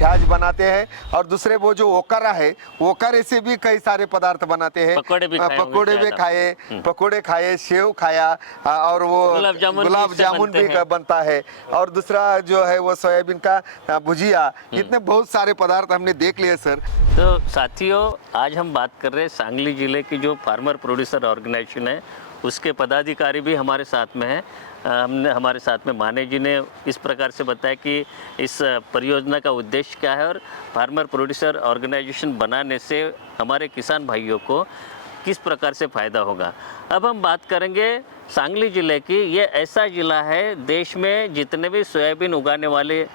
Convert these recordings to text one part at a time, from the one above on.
छाछ बनाते हैं, और दूसरे वो जो ओकरा है, ओकरे से भी कई सारे पदार्थ बनाते हैं। पकोड़े भी खाए होंगे पकोड़े भी शायद खाए, पकोड़े खाए, सेव खाया, और वो गुलाब जामुन भी बनता है। और दूसरा जो है वो सोयाबीन का भुजिया, इतने बहुत सारे पदार्थ हमने देख लिए सर। तो साथियों, आज हम बात कर रहे हैं सांगली जिले की जो फार्मर प्रोड्यूसर ऑर्गेनाइजेशन है, उसके पदाधिकारी भी हमारे साथ में हैं। हमारे साथ में माने जी ने इस प्रकार से बताया कि इस परियोजना का उद्देश्य क्या है और फार्मर प्रोड्यूसर ऑर्गेनाइजेशन बनाने से हमारे किसान भाइयों को किस प्रकार से फ़ायदा होगा। अब हम बात करेंगे सांगली ज़िले की। ये ऐसा ज़िला है, देश में जितने भी सोयाबीन उगाने वाले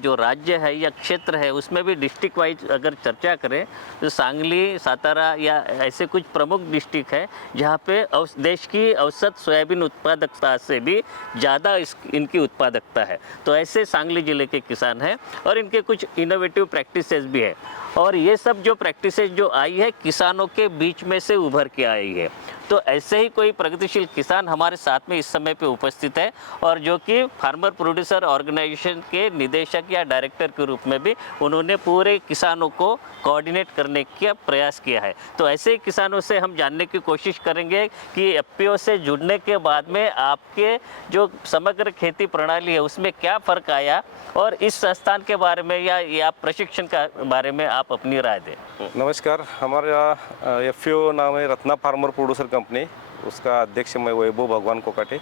जो राज्य है या क्षेत्र है, उसमें भी डिस्ट्रिक्ट वाइज अगर चर्चा करें तो सांगली, सातारा या ऐसे कुछ प्रमुख डिस्ट्रिक्ट है जहाँ पे देश की औसत सोयाबीन उत्पादकता से भी ज़्यादा इनकी उत्पादकता है। तो ऐसे सांगली ज़िले के किसान हैं और इनके कुछ इनोवेटिव प्रैक्टिसेस भी है, और ये सब जो प्रैक्टिसेस जो आई है किसानों के बीच में से उभर के आई है। तो ऐसे ही कोई प्रगतिशील किसान हमारे साथ में इस समय पे उपस्थित है, और जो कि फार्मर प्रोड्यूसर ऑर्गेनाइजेशन के निदेशक या डायरेक्टर के रूप में भी उन्होंने पूरे किसानों को कोऑर्डिनेट करने का प्रयास किया है। तो ऐसे ही किसानों से हम जानने की कोशिश करेंगे कि एफपीओ से जुड़ने के बाद में आपके जो समग्र खेती प्रणाली है उसमें क्या फ़र्क आया, और इस संस्थान के बारे में या प्रशिक्षण का बारे में आप अपनी राय दें। नमस्कार, हमारा एफपीओ नाम है रत्ना फार्मर प्रोड्यूसर कंपनी, उसका अध्यक्ष मैं वैभव भगवान कोकाटे।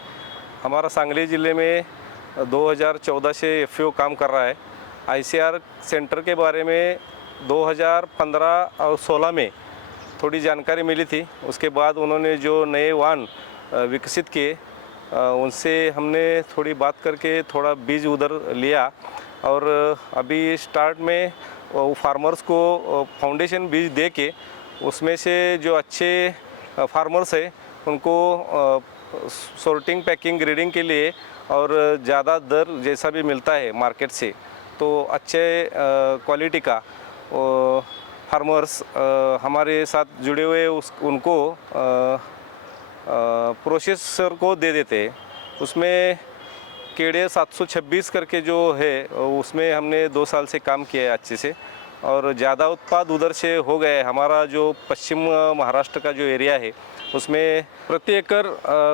हमारा सांगली ज़िले में 2014 से एफपीओ काम कर रहा है। आईसीआर सेंटर के बारे में 2015 और 16 में थोड़ी जानकारी मिली थी। उसके बाद उन्होंने जो नए वाहन विकसित किए, उनसे हमने थोड़ी बात करके थोड़ा बीज उधर लिया, और अभी स्टार्ट में फार्मर्स को फाउंडेशन बीज दे के उसमें से जो अच्छे फार्मर्स हैं उनको सॉर्टिंग, पैकिंग, ग्रेडिंग के लिए और ज़्यादा दर जैसा भी मिलता है मार्केट से, तो अच्छे क्वालिटी का फार्मर्स हमारे साथ जुड़े हुए उनको प्रोसेसर को दे देते हैं। उसमें केड़े 726 करके जो है उसमें हमने 2 साल से काम किया है अच्छे से, और ज़्यादा उत्पाद उधर से हो गए। हमारा जो पश्चिम महाराष्ट्र का जो एरिया है उसमें प्रति एकड़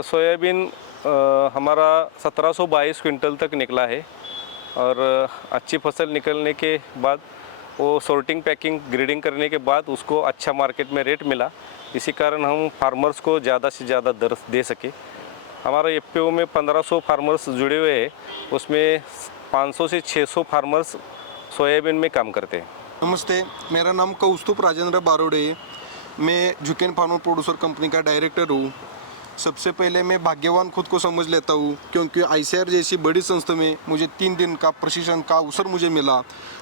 सोयाबीन हमारा 1722 क्विंटल तक निकला है, और अच्छी फसल निकलने के बाद वो सॉर्टिंग, पैकिंग, ग्रेडिंग करने के बाद उसको अच्छा मार्केट में रेट मिला। इसी कारण हम फार्मर्स को ज़्यादा से ज़्यादा दर दे सके। हमारा एफपीओ में 1500 फार्मर्स जुड़े हुए हैं, उसमें 500 से 600 फार्मर्स सोयाबीन में काम करते हैं। नमस्ते, मेरा नाम कौस्तुभ राजेंद्र बारोड़े है। मैं झुकेन फार्मर प्रोड्यूसर कंपनी का डायरेक्टर हूँ। सबसे पहले मैं भाग्यवान खुद को समझ लेता हूँ, क्योंकि आईसीआर जैसी बड़ी संस्था में मुझे 3 दिन का प्रशिक्षण का अवसर मुझे मिला,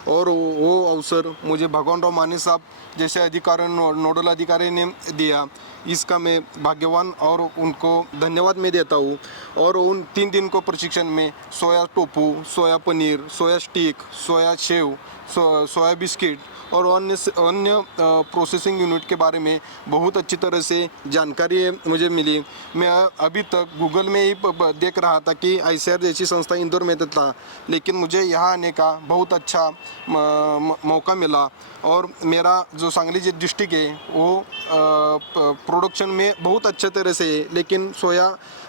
और वो अवसर मुझे भगवान राव माने साहब जैसे अधिकारी, नोडल अधिकारी ने दिया। इसका मैं भाग्यवान और उनको धन्यवाद मैं देता हूँ। और उन 3 दिन को प्रशिक्षण में सोया टोफू, सोया पनीर, सोया स्टिक, सोया शेव, सोया बिस्किट और अन्य प्रोसेसिंग यूनिट के बारे में बहुत अच्छी तरह से जानकारी मुझे मिली। मैं अभी तक गूगल में ही देख रहा था कि आईसीआर जैसी संस्था इंदौर में था, लेकिन मुझे यहाँ आने का बहुत अच्छा मौका मिला, और मेरा जो सांगली डिस्ट्रिक्ट है वो प्रोडक्शन में बहुत अच्छे तरह से है, लेकिन सोया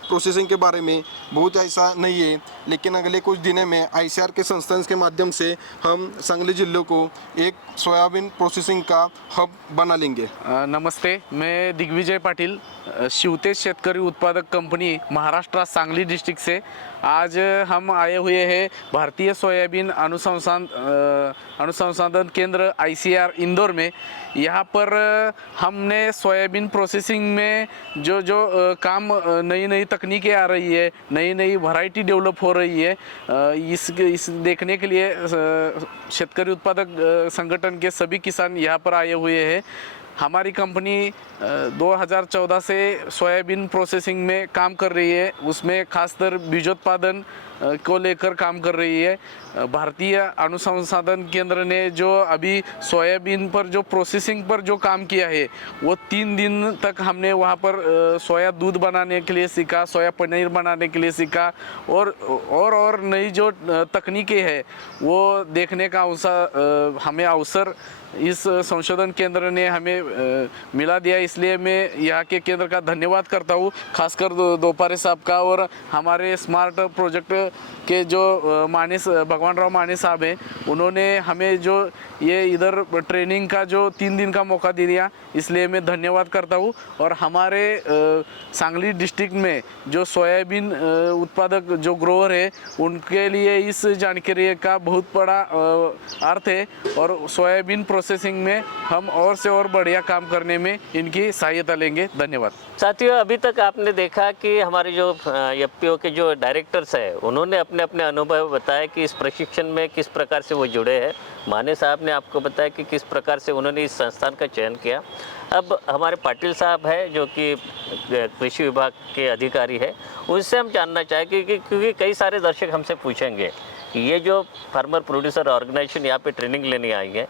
प्रोसेसिंग के बारे में बहुत ऐसा नहीं है। लेकिन अगले कुछ दिनों में आईसीआर के संस्थान के माध्यम से हम सांगली जिले को एक सोयाबीन प्रोसेसिंग का हब बना लेंगे। नमस्ते, मैं दिग्विजय पाटिल, शिवतेज शेतकरी उत्पादक कंपनी महाराष्ट्र सांगली डिस्ट्रिक्ट से। आज हम आए हुए हैं भारतीय सोयाबीन अनुसंधान केंद्र आईसीआर इंदौर में। यहाँ पर हमने सोयाबीन प्रोसेसिंग में जो काम नई नई तकनीकें आ रही है, नई नई वैरायटी डेवलप हो रही है, इस देखने के लिए शेतकरी उत्पादक संगठन के सभी किसान यहाँ पर आए हुए हैं। हमारी कंपनी 2014 से सोयाबीन प्रोसेसिंग में काम कर रही है। उसमें खासकर बीजोत्पादन को लेकर काम कर रही है। भारतीय अनुसंधान केंद्र ने जो अभी सोयाबीन पर जो प्रोसेसिंग पर जो काम किया है, वो 3 दिन तक हमने वहाँ पर सोया दूध बनाने के लिए सीखा, सोया पनीर बनाने के लिए सीखा, और नई जो तकनीकें हैं वो देखने का हमें अवसर इस संशोधन केंद्र ने हमें मिला दिया। इसलिए मैं यहाँ के केंद्र का धन्यवाद करता हूँ, खासकर दोपारे साहब का, और हमारे स्मार्ट प्रोजेक्ट के जो भगवान राव माने साहब हैं, उन्होंने हमें जो ये इधर ट्रेनिंग का जो 3 दिन का मौका दिया, इसलिए मैं धन्यवाद करता हूँ। और हमारे सांगली डिस्ट्रिक्ट में जो सोयाबीन उत्पादक जो ग्रोवर है, उनके लिए इस जानकारी का बहुत बड़ा अर्थ है, और सोयाबीन प्रोसेसिंग में हम और से और बढ़िया काम करने में इनकी सहायता लेंगे। धन्यवाद। साथियों, अभी तक आपने देखा कि हमारे जो एफपीओ के जो डायरेक्टर्स हैं, उन्होंने अपने अपने अनुभव बताया कि इस प्रशिक्षण में किस प्रकार से वो जुड़े हैं। माने साहब ने आपको बताया कि किस प्रकार से उन्होंने इस संस्थान का चयन किया। अब हमारे पाटिल साहब है जो कि कृषि विभाग के अधिकारी है, उनसे हम जानना चाहेंगे क्योंकि कई सारे दर्शक हमसे पूछेंगे कि ये जो फार्मर प्रोड्यूसर ऑर्गेनाइजेशन यहाँ पे ट्रेनिंग लेने आई है,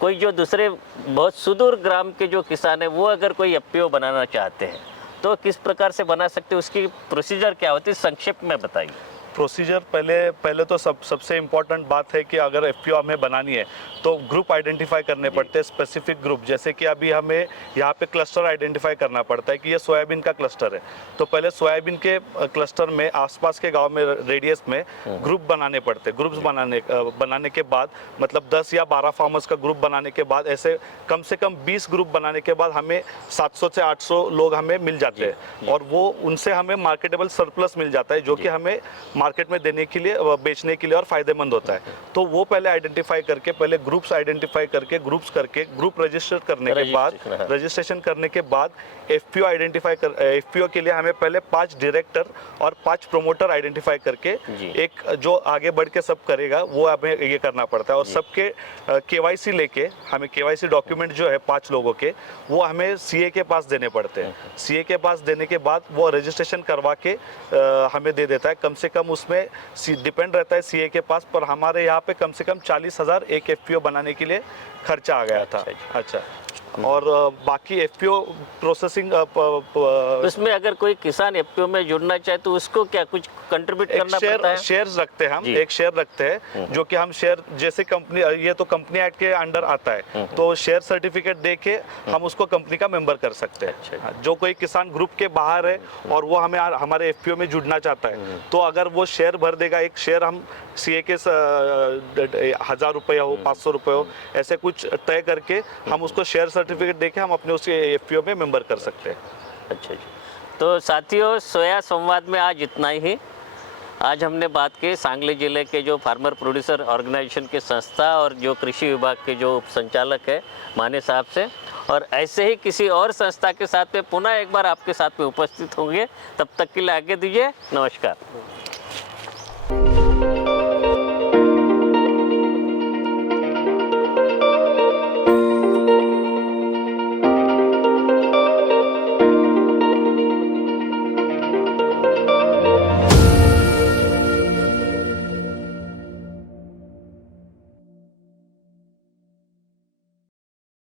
कोई जो दूसरे बहुत सुदूर ग्राम के जो किसान है वो अगर कोई एफपीओ बनाना चाहते हैं तो किस प्रकार से बना सकते हैं, उसकी प्रोसीजर क्या होती है, संक्षेप में बताइए। प्रोसीजर पहले तो सबसे इम्पॉर्टेंट बात है कि अगर एफपीओ हमें बनानी है तो ग्रुप आइडेंटिफाई करने पड़ते हैं, स्पेसिफिक ग्रुप। जैसे कि अभी हमें यहाँ पे क्लस्टर आइडेंटिफाई करना पड़ता है कि ये सोयाबीन का क्लस्टर है, तो पहले सोयाबीन के क्लस्टर में आसपास के गांव में रेडियस में ग्रुप बनाने पड़ते हैं। ग्रुप्स बनाने के बाद मतलब 10 या 12 फार्मर्स का ग्रुप बनाने के बाद, ऐसे कम से कम 20 ग्रुप बनाने के बाद हमें 700 से 800 लोग हमें मिल जाते हैं, और वो उनसे हमें मार्केटेबल सरप्लस मिल जाता है जो कि हमें मार्केट में देने के लिए, बेचने के लिए और फायदेमंद होता है। तो वो पहले आइडेंटिफाई करके, पहले ग्रुप्स आइडेंटिफाई करके, ग्रुप्स करके, ग्रुप रजिस्टर करने के बाद, रजिस्ट्रेशन करने के बाद एफपीओ एफपीओ के लिए हमें पहले 5 डायरेक्टर और 5 प्रमोटर आइडेंटिफाई करके, एक जो आगे बढ़ के सब करेगा वो हमें ये करना पड़ता है। और सबके केवाईसी लेके, हमें केवाईसी डॉक्यूमेंट जो है 5 लोगों के, वो हमें सीए के पास देने पड़ते हैं। सीए के पास देने के बाद वो रजिस्ट्रेशन करवा के हमें दे देता है। कम से कम उसमें डिपेंड रहता है सीए के पास, पर हमारे यहाँ पे कम से कम 40,000 एक एफपीओ बनाने के लिए खर्चा आ गया था। अच्छा, और बाकी एफपीओ प्रोसेसिंग उसमें अगर कोई किसान एफपीओ में जुड़ना चाहे तो उसको क्या कुछ कंट्रीब्यूट करना पड़ता है? शेयर्स रखते हैं हम, एक शेयर रखते हैं जो कि हम शेयर, जैसे कंपनी, ये तो कंपनी एक्ट के अंडर आता है, तो शेयर सर्टिफिकेट दे के हम उसको कंपनी का मेंबर कर सकते हैं। जो कोई किसान ग्रुप के बाहर है और वो हमारे एफपीओ में जुड़ना चाहता है, तो अगर वो शेयर भर देगा, एक शेयर हम सीए के 1000 रुपया हो, 500 रुपये हो, ऐसे कुछ तय करके हम उसको शेयर सर्टिफिकेट देके हम अपने उसके एफपीओ में मेंबर कर सकते हैं। अच्छा जी, तो साथियों, सोया संवाद में आज इतना ही। आज हमने बात की सांगली जिले के जो फार्मर प्रोड्यूसर ऑर्गेनाइजेशन के संस्था और जो कृषि विभाग के जो उप संचालक है माने साहब से, और ऐसे ही किसी और संस्था के साथ में पुनः एक बार आपके साथ में उपस्थित होंगे। तब तक के लिए आगे दीजिए, नमस्कार।